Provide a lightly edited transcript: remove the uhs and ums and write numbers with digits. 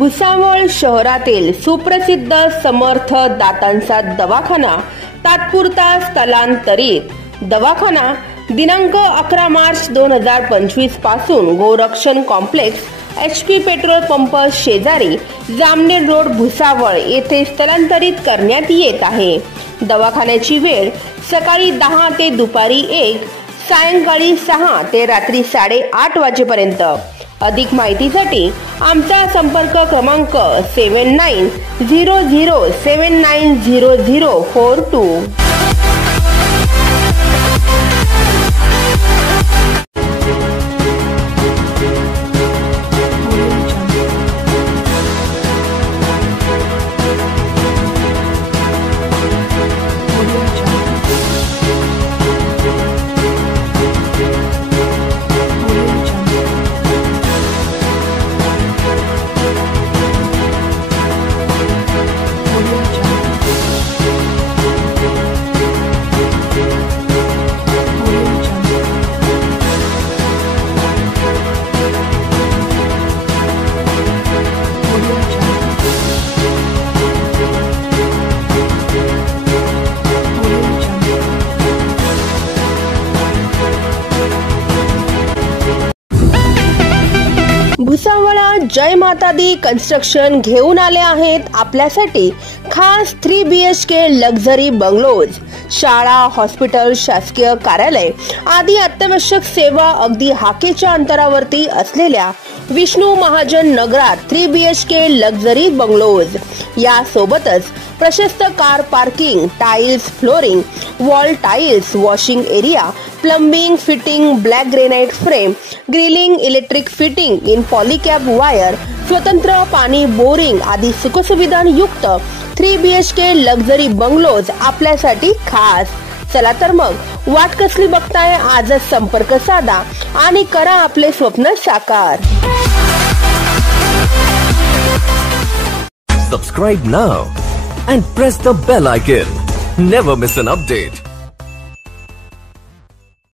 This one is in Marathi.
भुसावळ शहरातील सुप्रसिद्ध समर्थ दातांचा दवाखाना तात्पुरता स्थलांतरित दवाखाना दिनांक 11 मार्च 2025 पासून गोरक्षण कॉम्प्लेक्स HP पेट्रोल पंप शेजारी जामनेर रोड भुसावळ येथे स्थलांतरित करण्यात येत आहे। दवाखान्याची वेळ सकाळी 10 ते दुपारी 1, सायंकाळी 6 ते रात्री 8:30 वाजेपर्यंत। अधिक माहितीसाठी आमचा संपर्क क्रमांक 7900790042। भुसावळा जय माता दी कन्स्ट्रक्शन घेऊन आले आहेत आपल्यासाठी खास 3 BHK लक्झरी बंगलोज। शाळा, हॉस्पिटल, शासकीय कार्यालय आदी अत्यावश्यक सेवा अगदी हाकेच्या अंतरावरती असलेल्या विष्णू महाजन नगरात 3 BHK लक्झरी बंगलोज। या सोबतच प्रशस्त car parking, tiles flooring, wall tiles, washing area, plumbing, fitting, black granite frame, grilling, electric fitting in Polycab wire, स्वतंत्र पाणी बोरिंग आदी सुखसुविधांयुक्त 3 BHK लक्झरी बंगलोज आपल्यासाठी खास। चला तर मग वाट कसली बघताय, आजच संपर्क साधा आणि करा आपले स्वप्न साकार। Subscribe now and press the bell icon. Never miss an update.